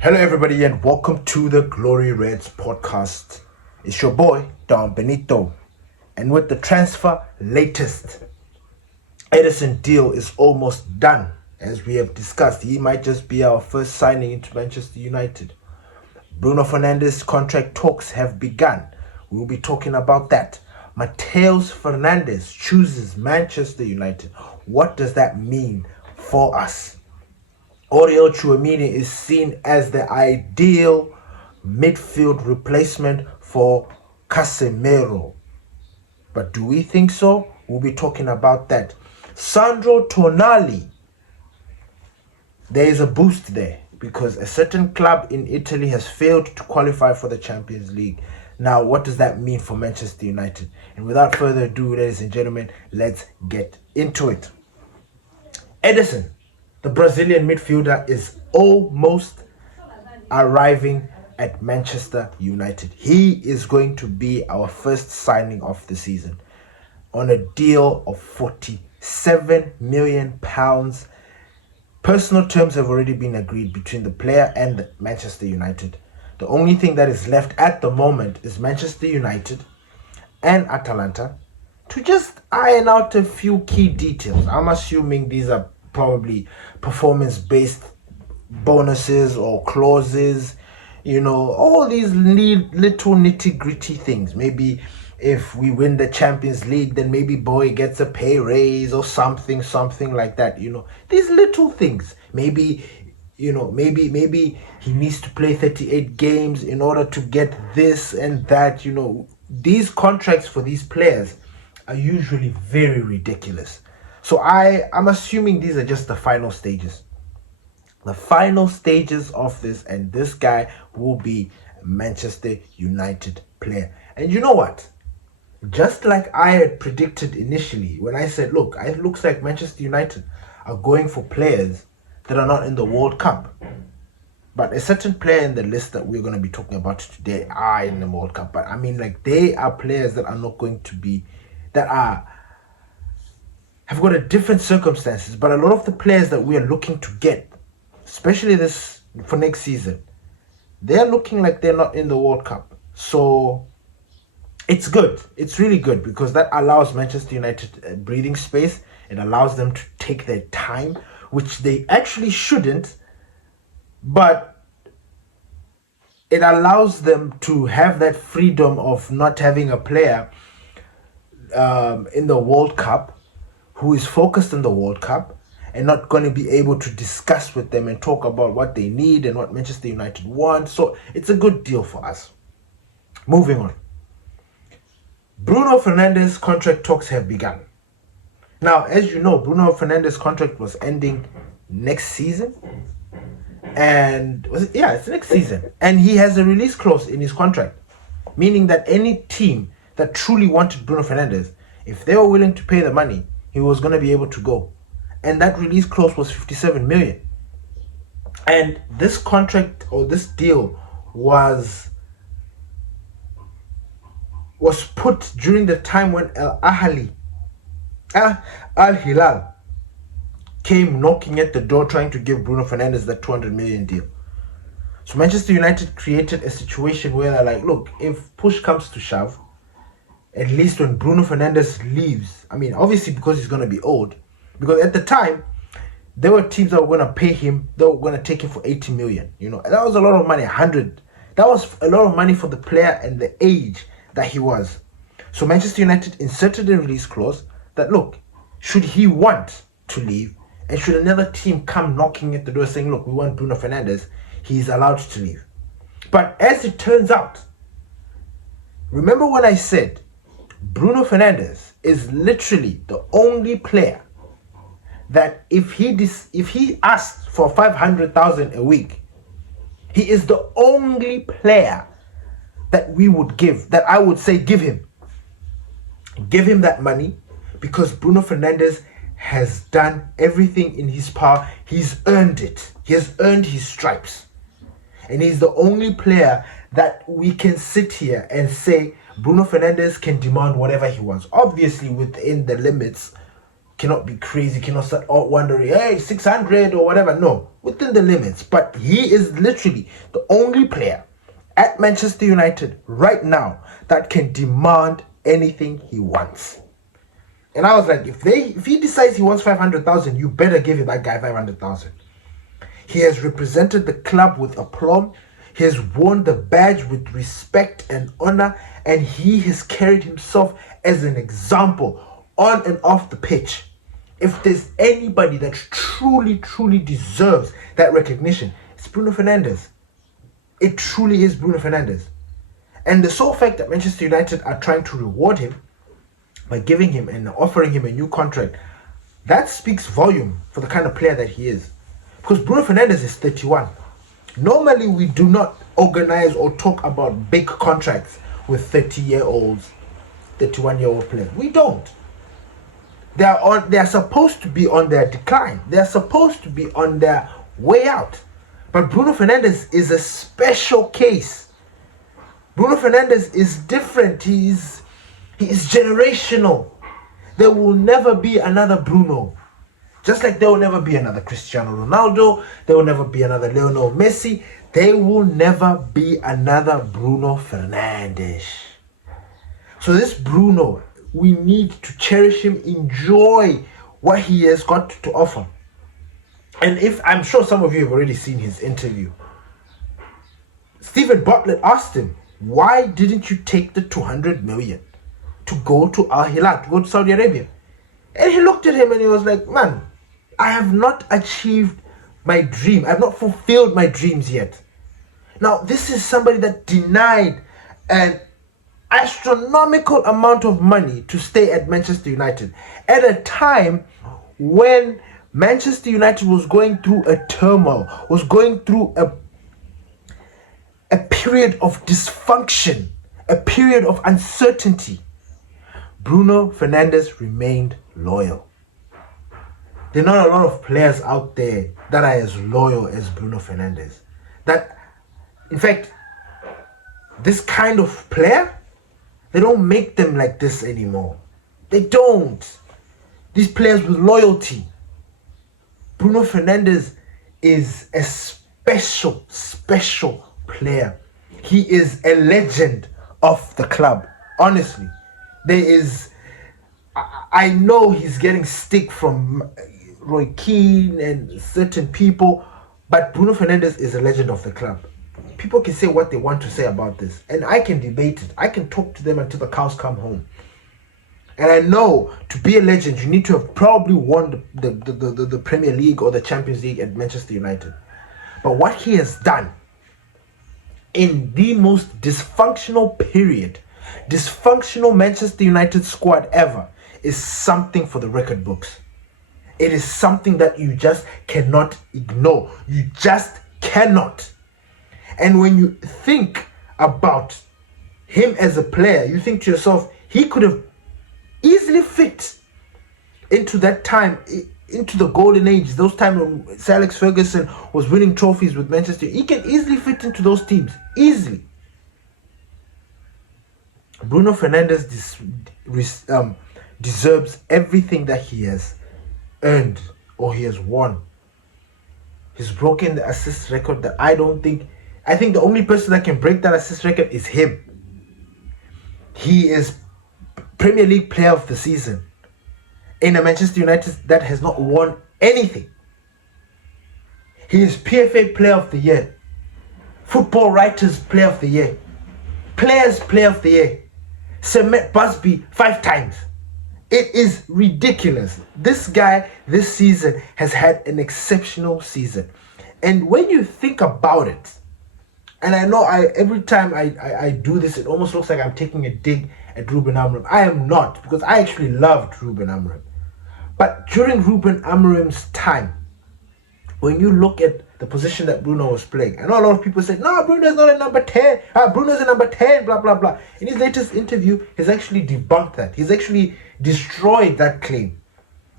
Hello, everybody, and welcome to the Glory Reds podcast. It's your boy, Don Benito. And with the transfer latest, Ederson deal is almost done. As we have discussed, he might just be our first signing into Manchester United. Bruno Fernandes contract talks have begun. We'll be talking about that. Mateus Fernandes chooses Manchester United. What does that mean for us? Tchouamine is seen as the ideal midfield replacement for Casemiro. But do we think so? We'll be talking about that. Sandro Tonali. There is a boost there because a certain club in Italy has failed to qualify for the Champions League. Now, what does that mean for Manchester United? And without further ado, ladies and gentlemen, let's get into it. Ederson, the Brazilian midfielder, is almost arriving at Manchester United. He is going to be our first signing of the season on a deal of £47 million. Personal terms have already been agreed between the player and Manchester United. The only thing that is left at the moment is Manchester United and Atalanta to just iron out a few key details. I'm assuming these are probably performance-based bonuses or clauses, all these little nitty-gritty things. Maybe if we win the Champions League, then maybe boy gets a pay raise or something like that. These little things. Maybe he needs to play 38 games in order to get this and that. These contracts for these players are usually very ridiculous. So I'm assuming these are just the final stages. The final stages of this, and this guy will be a Manchester United player. And you know what? Just like I had predicted initially when I said, look, it looks like Manchester United are going for players that are not in the World Cup. But a certain player in the list that we're going to be talking about today are in the World Cup. But I mean, they are players that are not going to be, have got a different circumstances. But a lot of the players that we are looking to get, especially this for next season, they're looking like they're not in the World Cup. So it's good. It's really good because that allows Manchester United breathing space. It allows them to take their time, which they actually shouldn't, but it allows them to have that freedom of not having a player in the World Cup who is focused on the World Cup and not going to be able to discuss with them and talk about what they need and what Manchester United want. So it's a good deal for us. Moving on. Bruno Fernandes contract talks have begun. Now, as you know, Bruno Fernandes' contract was ending next season. And it's next season. And he has a release clause in his contract, meaning that any team that truly wanted Bruno Fernandes, if they were willing to pay the money, he was going to be able to go. And that release clause was 57 million. And this contract or this deal was put during the time when Al Hilal came knocking at the door trying to give Bruno Fernandes that 200 million deal. So Manchester United created a situation where they're like, look, if push comes to shove, at least when Bruno Fernandes leaves, I mean, obviously because he's going to be old, because at the time, there were teams that were going to pay him, they were going to take him for 80 million, and that was a lot of money, 100. That was a lot of money for the player and the age that he was. So Manchester United inserted a release clause that, look, should he want to leave, and should another team come knocking at the door saying, look, we want Bruno Fernandes, he's allowed to leave. But as it turns out, remember when I said Bruno Fernandes is literally the only player that if he asked for 500,000 a week, he is the only player that we would give, that I would say give him that money, because Bruno Fernandes has done everything in his power. He's earned it. He has earned his stripes. And he's the only player that we can sit here and say Bruno Fernandes can demand whatever he wants. Obviously within the limits cannot be crazy, cannot start wondering, hey, 600 or whatever. No, within the limits. But he is literally the only player at Manchester United right now that can demand anything he wants. And I was like, if he decides he wants 500,000, you better give that guy 500,000. He has represented the club with aplomb. He has worn the badge with respect and honor, and he has carried himself as an example on and off the pitch. If there's anybody that truly, truly deserves that recognition, it's Bruno Fernandes. It truly is Bruno Fernandes. And the sole fact that Manchester United are trying to reward him by giving him and offering him a new contract, that speaks volume for the kind of player that he is. Because Bruno Fernandes is 31. Normally, we do not organize or talk about big contracts with 30-year-olds, 31-year-old players. We don't. They are supposed to be on their decline. They are supposed to be on their way out. But Bruno Fernandes is a special case. Bruno Fernandes is different. He is generational. There will never be another Bruno. Just like there will never be another Cristiano Ronaldo, there will never be another Lionel Messi, there will never be another Bruno Fernandes. So this Bruno, we need to cherish him, enjoy what he has got to offer. And I'm sure some of you have already seen his interview. Stephen Bartlett asked him, why didn't you take the 200 million to go to Al Hilal, to go to Saudi Arabia? And he looked at him and he was like, man, I have not achieved my dream. I have not fulfilled my dreams yet. Now, this is somebody that denied an astronomical amount of money to stay at Manchester United at a time when Manchester United was going through a turmoil, was going through a period of dysfunction, a period of uncertainty. Bruno Fernandes remained loyal. There are not a lot of players out there that are as loyal as Bruno Fernandes. That, in fact, this kind of player, they don't make them like this anymore. They don't. These players with loyalty. Bruno Fernandes is a special player. He is a legend of the club. Honestly, I know he's getting stick from Roy Keane and certain people, but Bruno Fernandes is a legend of the club. People can say what they want to say about this, and I can debate it. I can talk to them until the cows come home. And I know to be a legend, you need to have probably won the Premier League or the Champions League at Manchester United. But what he has done in the most dysfunctional Manchester United squad ever is something for the record books. It is something that you just cannot ignore. You just cannot. And when you think about him as a player, you think to yourself, he could have easily fit into that time, into the golden age, those times when Sir Alex Ferguson was winning trophies with Manchester. He can easily fit into those teams. Easily. Bruno Fernandes deserves everything that he has earned or he has won. He's broken the assist record that I think the only person that can break that assist record is him. He is Premier League Player of the Season in a Manchester United that has not won anything. He is PFA Player of the Year, Football Writers Player of the Year, Players Player of the Year, Sir Matt Busby 5 times. It is ridiculous. This guy this season has had an exceptional season. And when you think about it, and I know every time I do this, it almost looks like I'm taking a dig at Ruben Amorim. I am not, because I actually loved Ruben Amorim. But during Ruben Amorim's time, when you look at the position that Bruno was playing, I know a lot of people say, no, Bruno's not a number 10. Bruno's a number 10, blah, blah, blah. In his latest interview, he's actually debunked that. He's actually destroyed that claim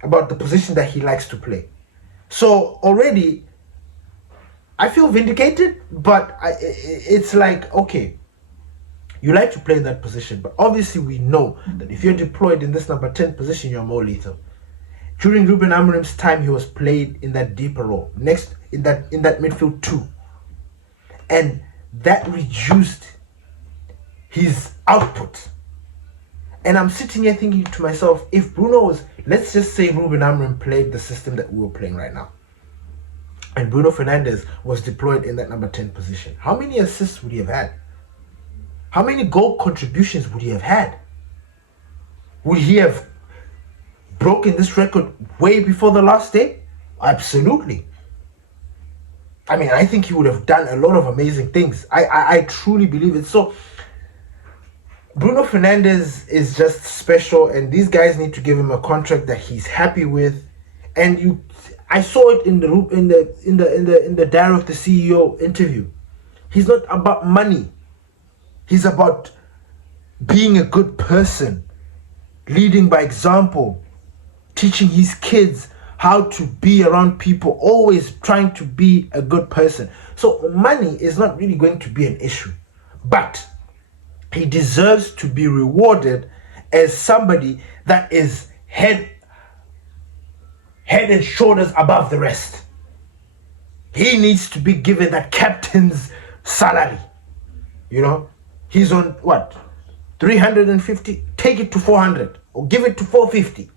about the position that he likes to play. So already, I feel vindicated, but it's like, okay, you like to play in that position, but obviously we know that if you're deployed in this number 10 position, you're more lethal. During Ruben Amorim's time, he was played in that deeper role, next in that midfield too, and that reduced his output. And I'm sitting here thinking to myself, if Bruno was, let's just say Ruben Amorim played the system that we were playing right now, and Bruno Fernandes was deployed in that number 10 position, how many assists would he have had? How many goal contributions would he have had? Would he have broken this record way before the last day? Absolutely. I mean, I think he would have done a lot of amazing things. I truly believe it. So Bruno Fernandes is just special, and these guys need to give him a contract that he's happy with. And I saw it in the Diary of the CEO interview. He's not about money. He's about being a good person, leading by example, teaching his kids how to be around people, always trying to be a good person. So money is not really going to be an issue, but he deserves to be rewarded as somebody that is head and shoulders above the rest. He needs to be given that captain's salary. You know, he's on what? 350? Take it to 400 or give it to 450.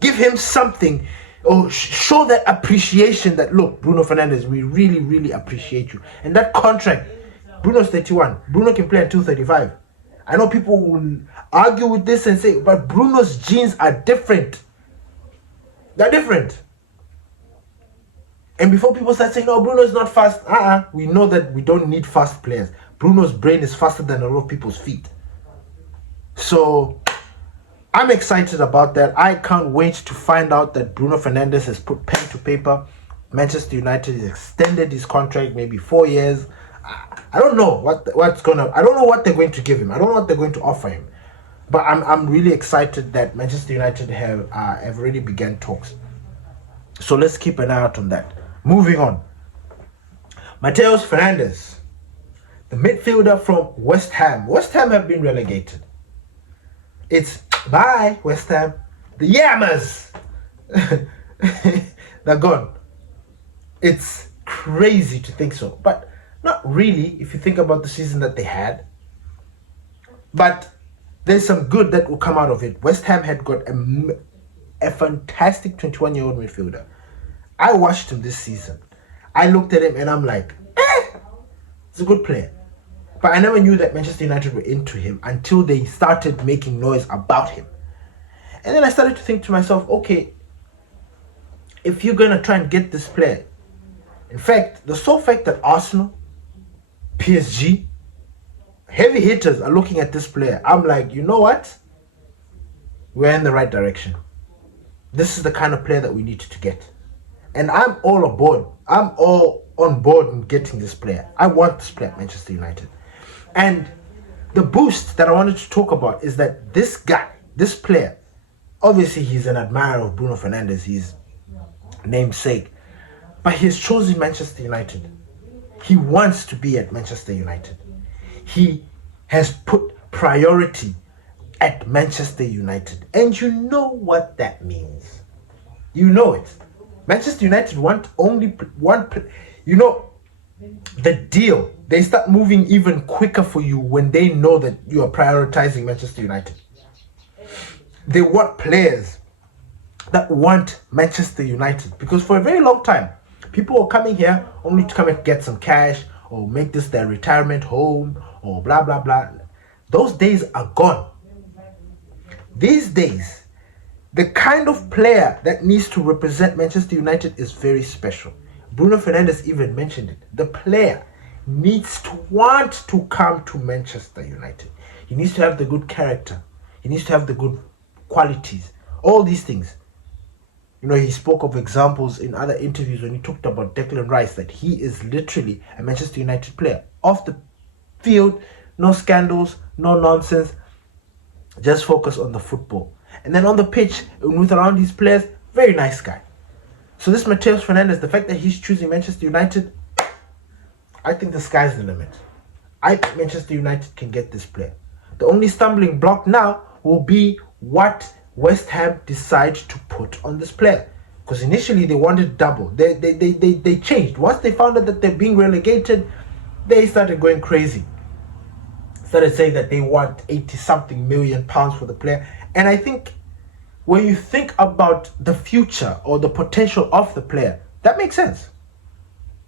Give him something, or show that appreciation that, look, Bruno Fernandes, we really, really appreciate you. And that contract, Bruno's 31. Bruno can play until 35. I know people will argue with this and say, but Bruno's genes are different. They're different. And before people start saying, no, Bruno's not fast, we know that we don't need fast players. Bruno's brain is faster than a lot of people's feet. So I'm excited about that. I can't wait to find out that Bruno Fernandes has put pen to paper. Manchester United has extended his contract, maybe 4 years. I don't know what they're going to give him. I don't know what they're going to offer him. But I'm really excited that Manchester United have already begun talks. So let's keep an eye out on that. Moving on. Mateus Fernandes, the midfielder from West Ham. West Ham have been relegated. It's bye, West Ham. The Yammers. They're gone. It's crazy to think so. But not really if you think about the season that they had. But there's some good that will come out of it. West Ham had got a fantastic 21-year-old midfielder. I watched him this season. I looked at him and I'm like, he's a good player. But I never knew that Manchester United were into him until they started making noise about him. And then I started to think to myself, okay, if you're going to try and get this player, in fact, the sole fact that Arsenal, PSG, heavy hitters are looking at this player, I'm like, you know what? We're in the right direction. This is the kind of player that we needed to get. And I'm all aboard. I'm all on board in getting this player. I want this player at Manchester United. And the boost that I wanted to talk about is that this guy, this player, obviously he's an admirer of Bruno Fernandes, his namesake, but he has chosen Manchester United. He wants to be at Manchester United. He has put priority at Manchester United. And you know what that means. You know it. Manchester United want only one, the deal. They start moving even quicker for you when they know that you are prioritizing Manchester United. They want players that want Manchester United, because for a very long time, people were coming here only to come and get some cash or make this their retirement home or blah, blah, blah. Those days are gone. These days, the kind of player that needs to represent Manchester United is very special. Bruno Fernandes even mentioned it. The player needs to want to come to Manchester United. He needs to have the good character. He needs to have the good qualities. All these things. You know, he spoke of examples in other interviews when he talked about Declan Rice, that he is literally a Manchester United player. Off the field, no scandals, no nonsense. Just focus on the football. And then on the pitch, with around his players, very nice guy. So this Mateus Fernandes, the fact that he's choosing Manchester United, I think the sky's the limit. I think Manchester United can get this player. The only stumbling block now will be what West Ham decide to put on this player? Because initially they wanted double. They changed. Once they found out that they're being relegated, they started going crazy. Started saying that they want 80-something million pounds for the player. And I think when you think about the future or the potential of the player, that makes sense.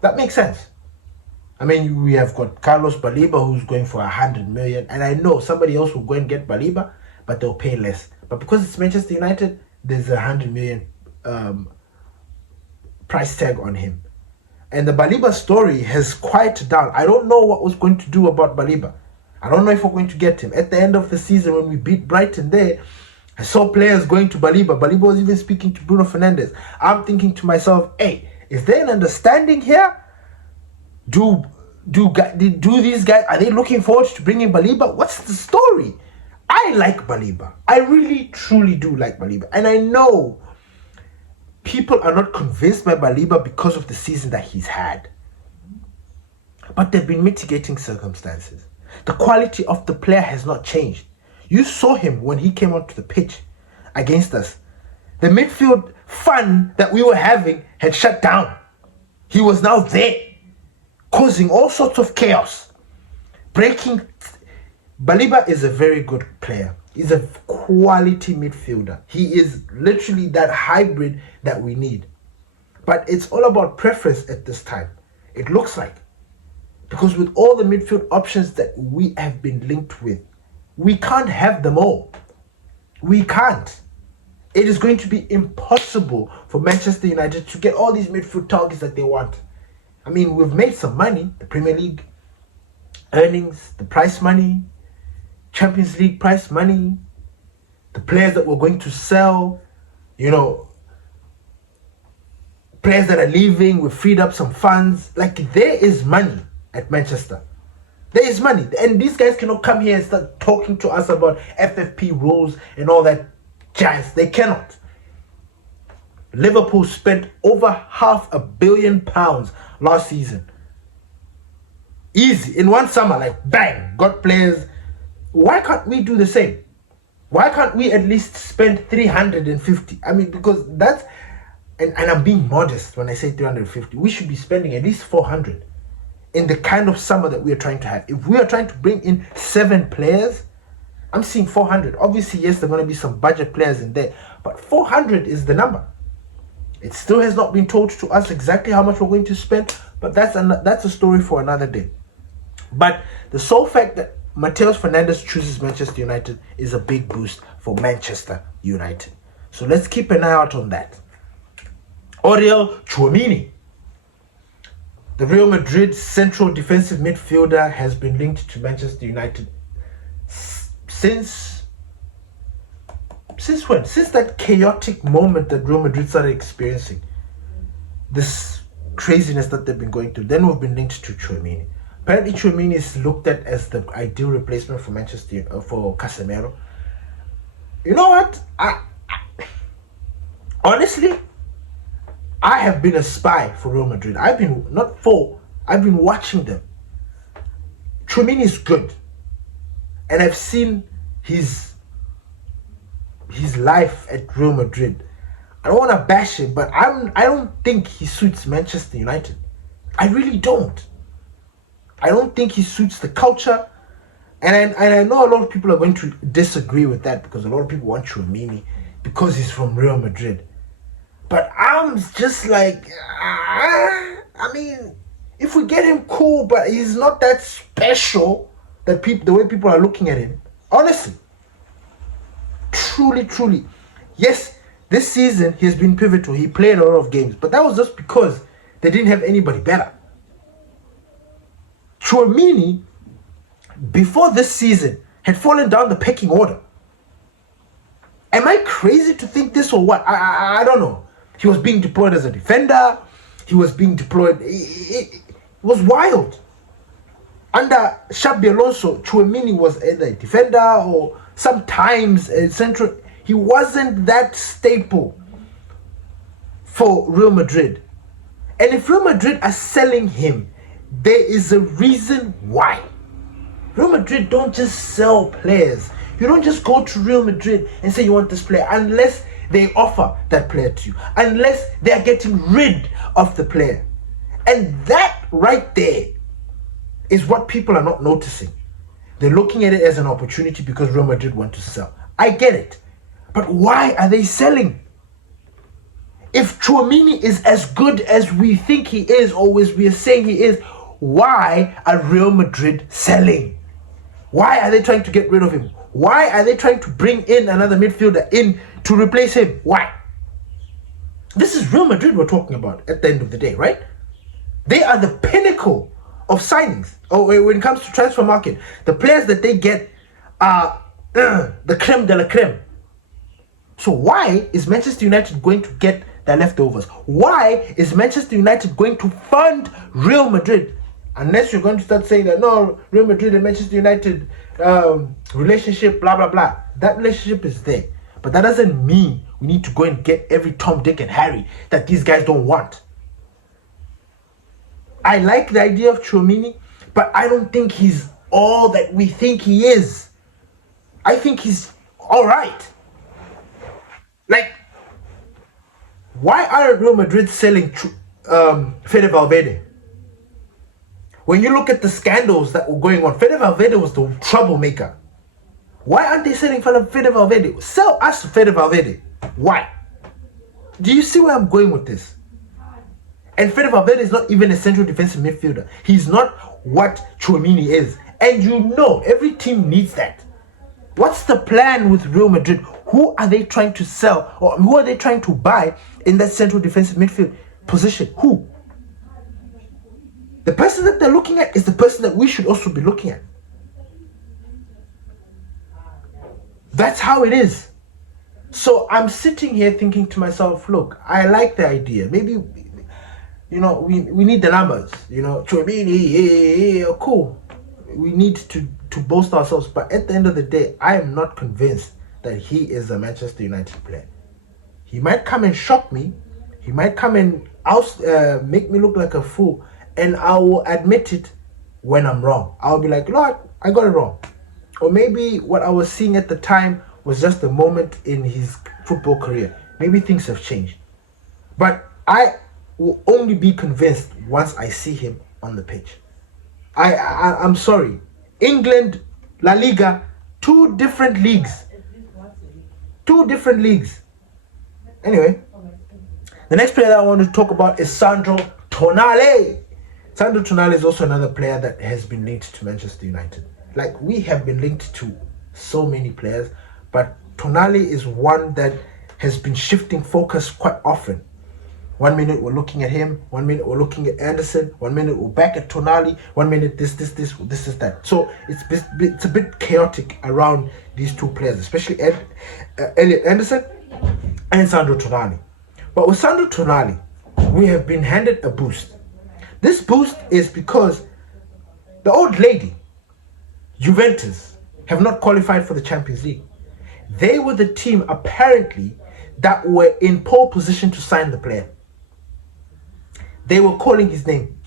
That makes sense. I mean, we have got Carlos Baliba who's going for 100 million, and I know somebody else will go and get Baliba, but they'll pay less. But because it's Manchester United, there's a 100 million price tag on him. And the Baliba story has quieted down. I don't know what was going to do about Baliba. I don't know if we're going to get him. At the end of the season, when we beat Brighton there, I saw players going to Baliba. Baliba was even speaking to Bruno Fernandes. I'm thinking to myself, hey, is there an understanding here? Do these guys, are they looking forward to bringing Baliba? What's the story? I like Baliba. I really, truly do like Baliba. And I know people are not convinced by Baliba because of the season that he's had. But they've been mitigating circumstances. The quality of the player has not changed. You saw him when he came onto the pitch against us. The midfield fun that we were having had shut down. He was now there, causing all sorts of chaos. Baliba is a very good player. He's a quality midfielder. He is literally that hybrid that we need. But it's all about preference at this time. It looks like. Because with all the midfield options that we have been linked with, we can't have them all. We can't. It is going to be impossible for Manchester United to get all these midfield targets that they want. I mean, we've made some money. The Premier League earnings, the price money, Champions League price money, the players that we're going to sell, players that are leaving, we've freed up some funds. Like, there is money at Manchester. There is money. And these guys cannot come here and start talking to us about FFP rules and all that jazz. They cannot. Liverpool spent over £500 million last season. Easy. In one summer, like bang, got players. Why can't we do the same? Why can't we at least spend 350? I mean, because that's, and I'm being modest when I say 350. We should be spending at least 400 in the kind of summer that we are trying to have. If we are trying to bring in 7 players, I'm seeing 400. Obviously, yes, there are going to be some budget players in there, but 400 is the number. It still has not been told to us exactly how much we're going to spend, but that's a story for another day. But the sole fact that Mateus Fernandes chooses Manchester United is a big boost for Manchester United. So let's keep an eye out on that. Tchouamine, the Real Madrid central defensive midfielder, has been linked to Manchester United since when? Since that chaotic moment that Real Madrid started experiencing. This craziness that they've been going through. Then we've been linked to Tchouamine. Apparently Tchouamine is looked at as the ideal replacement for for Casemiro. You know what? Honestly, I have been a spy for Real Madrid. I've been watching them. Tchouamine is good. And I've seen his life at Real Madrid. I don't want to bash him, but I don't think he suits Manchester United. I really don't. I don't think he suits the culture. And I know a lot of people are going to disagree with that, because a lot of people want Tchouamine because he's from Real Madrid. But I'm just like, I mean, if we get him, cool, but he's not that special that the way people are looking at him. Honestly. Truly. Yes, this season he has been pivotal. He played a lot of games, but that was just because they didn't have anybody better. Tchouamine, before this season, had fallen down the pecking order. Am I crazy to think this or what? I don't know. He was being deployed as a defender. He was being deployed. It was wild. Under Xabi Alonso, Tchouamine was either a defender or sometimes a central. He wasn't that staple for Real Madrid. And if Real Madrid are selling him, there is a reason why. Real Madrid don't just sell players. You don't just go to Real Madrid and say you want this player unless they offer that player to you, unless they are getting rid of the player. And that right there is what people are not noticing. They're looking at it as an opportunity because Real Madrid want to sell. I get it. But why are they selling? If Tchouamine is as good as we think he is, or as we are saying he is, why are Real Madrid selling? Why are they trying to get rid of him? Why are they trying to bring in another midfielder in to replace him? Why? This is Real Madrid we're talking about at the end of the day, right? They are the pinnacle of signings. Or when it comes to transfer market, the players that they get are the creme de la creme. So why is Manchester United going to get their leftovers? Why is Manchester United going to fund Real Madrid? Unless you're going to start saying that, no, Real Madrid and Manchester United relationship, blah, blah, blah. That relationship is there. But that doesn't mean we need to go and get every Tom, Dick, and Harry that these guys don't want. I like the idea of Tchouamine, but I don't think he's all that we think he is. I think he's all right. Like, why aren't Real Madrid selling Fede Valverde? When you look at the scandals that were going on, Fede Valverde was the troublemaker. Why aren't they selling Fede Valverde? Sell us Fede Valverde. Why? Do you see where I'm going with this? And Fede Valverde is not even a central defensive midfielder. He's not what Tchouamine is. And you know, every team needs that. What's the plan with Real Madrid? Who are they trying to sell, or who are they trying to buy in that central defensive midfield position? Who? The person that they're looking at is the person that we should also be looking at. That's how it is. So I'm sitting here thinking to myself, look, I like the idea. Maybe, you know, we need the numbers. You know, Tchouamine, cool. We need to boast ourselves. But at the end of the day, I am not convinced that he is a Manchester United player. He might come and shock me. He might come and make me look like a fool. And I will admit it when I'm wrong. I'll be like, Lord, I got it wrong. Or maybe what I was seeing at the time was just a moment in his football career. Maybe things have changed. But I will only be convinced once I see him on the pitch. I'm sorry. England, La Liga, two different leagues. Two different leagues. Anyway, the next player that I want to talk about is Sandro Tonali. Sandro Tonali is also another player that has been linked to Manchester United. Like, we have been linked to so many players, but Tonali is one that has been shifting focus quite often. 1 minute we're looking at him, 1 minute we're looking at Ederson, 1 minute we're back at Tonali, 1 minute this is that. So it's a bit chaotic around these two players, especially Elliot Anderson and Sandro Tonali. But with Sandro Tonali, we have been handed a boost. This boost is because the old lady, Juventus, have not qualified for the Champions League. They were the team, apparently, that were in pole position to sign the player. They were calling his name.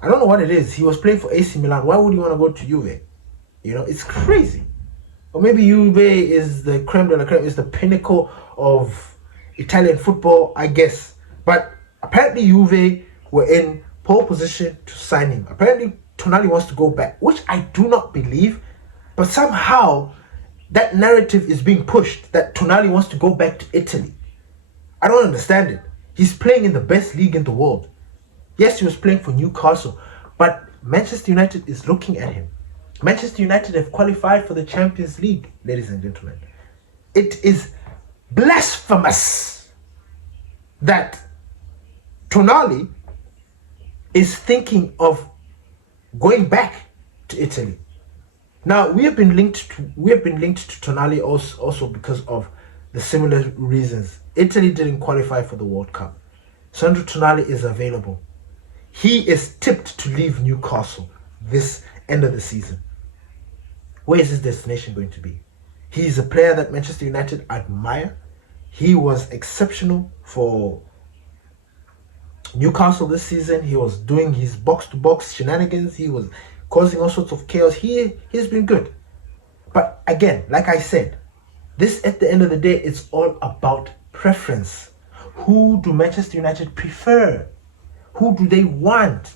I don't know what it is. He was playing for AC Milan. Why would you want to go to Juve? You know, it's crazy. Or maybe Juve is the creme de la creme, is the pinnacle of Italian football, I guess. But apparently Juve were in pole position to sign him. Apparently Tonali wants to go back, which I do not believe. But somehow that narrative is being pushed that Tonali wants to go back to Italy. I don't understand it. He's playing in the best league in the world. Yes, he was playing for Newcastle, but Manchester United is looking at him. Manchester United have qualified for the Champions League, ladies and gentlemen. It is blasphemous that Tonali is thinking of going back to Italy. Now, we have been linked to Tonali also because of the similar reasons. Italy didn't qualify for the World Cup. Sandro Tonali is available. He is tipped to leave Newcastle this end of the season. Where is his destination going to be? He is a player that Manchester United admire. He was exceptional for Newcastle this season. He was doing his box-to-box shenanigans. He was causing all sorts of chaos. He's been good. But again, like I said, this at the end of the day, it's all about preference. Who do Manchester United prefer? Who do they want?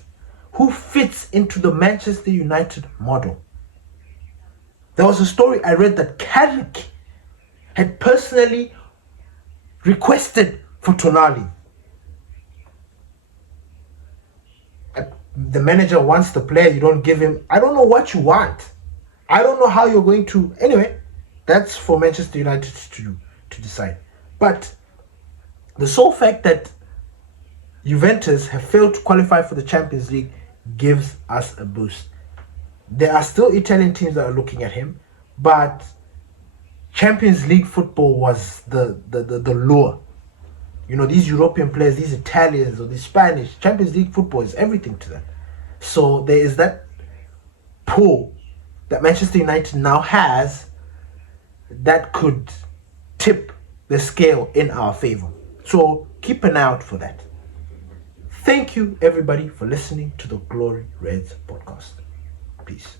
Who fits into the Manchester United model? There was a story I read that Carrick had personally requested for Tonali. The manager wants the player, you don't give him. I don't know what you want. I don't know how you're going to. Anyway, that's for Manchester United to decide. But the sole fact that Juventus have failed to qualify for the Champions League gives us a boost. There are still Italian teams that are looking at him, but Champions League football was the lure. You know, these European players, these Italians or these Spanish, Champions League football is everything to them. So there is that pull that Manchester United now has that could tip the scale in our favor. So keep an eye out for that. Thank you, everybody, for listening to the Glory Reds podcast. Peace.